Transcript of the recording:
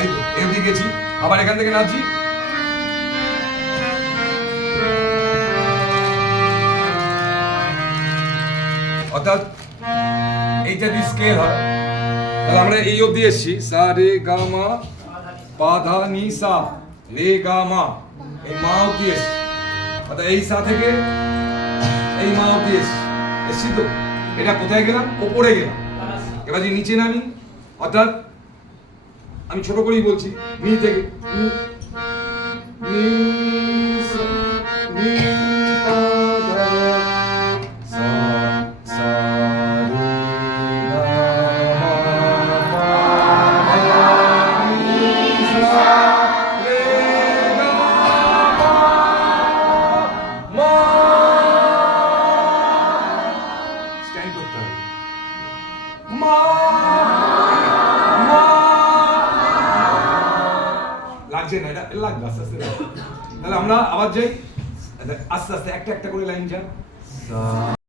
এই তো অবধি গেছি। আবার এখান থেকে নাচছি অর্থাৎ এইটা যদি স্কেল হয়, তাহলে আমরা এই অবধি এসেছি। সা, রে, গা, মা, পা, ধা, নি, সা, রে, গা, মা। এই মা অবধি এসছি। অর্থাৎ এই সা থেকে এই মা অবধি এসছি। এসছি তো? এটা কোথায় গেলাম? ওপরে গেলাম। এবার যদি নিচে নামি, অর্থাৎ আমি ছোট করেই বলছি থেকে মা মা স্ট্যান্ড করতে হবে লাগছে না, এটা লাগবে, আস্তে আস্তে তাহলে আমরা আবার যাই, আস্তে আস্তে, একটা একটা করে লাইন যা।